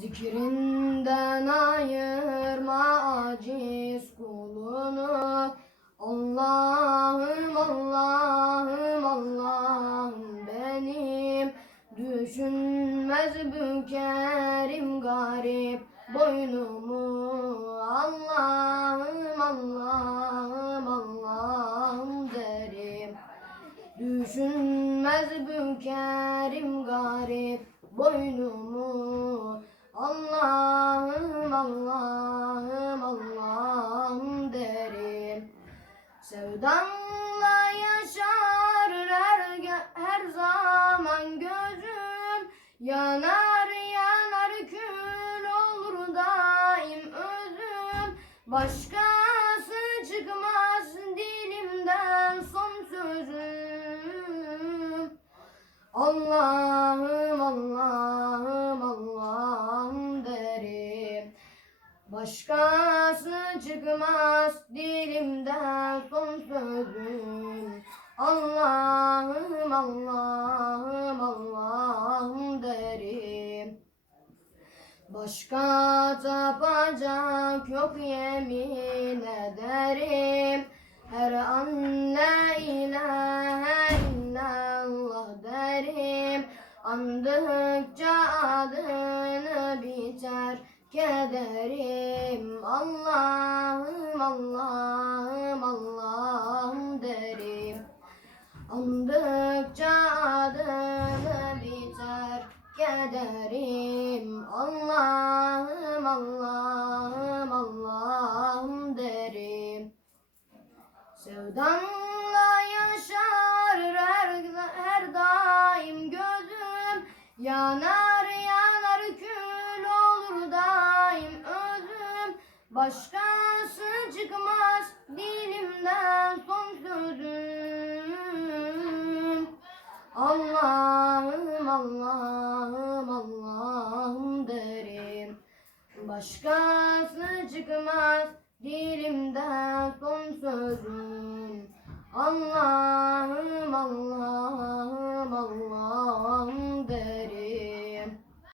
Zikrinden ayırma aciz kulunu. Allah'ım Allah'ım Allah'ım benim. Düşünmez bükerim garip boynumu. Allah'ım Allah'ım Allah'ım derim. Düşünmez bükerim garip boynumu Sevdanla yaşar her, her zaman gözüm. Yanar yanar kül olur daim özüm. Başkası çıkmaz dilimden son sözüm. Allah'ım Allah'ım Allah'ım derim. Başkası çıkmaz dilimden Allah'ım Allah'ım Allah'ım derim. Başka tapacak yok yemin ederim. Her an la ilahe illallah derim. Andıkça adını biter kederim. Allah'ım Allah'ım Andıkça adını biter kederim Allah'ım Allah'ım Allah'ım derim. Sevdanla yaşar her, her daim gözüm. Yanar yanar kül olur daim özüm. Başkası çıkmaz dilimden son sözüm Allah'ım Allah'ım Allah'ım derim. Başkası çıkmaz dilimden son sözüm. Allah'ım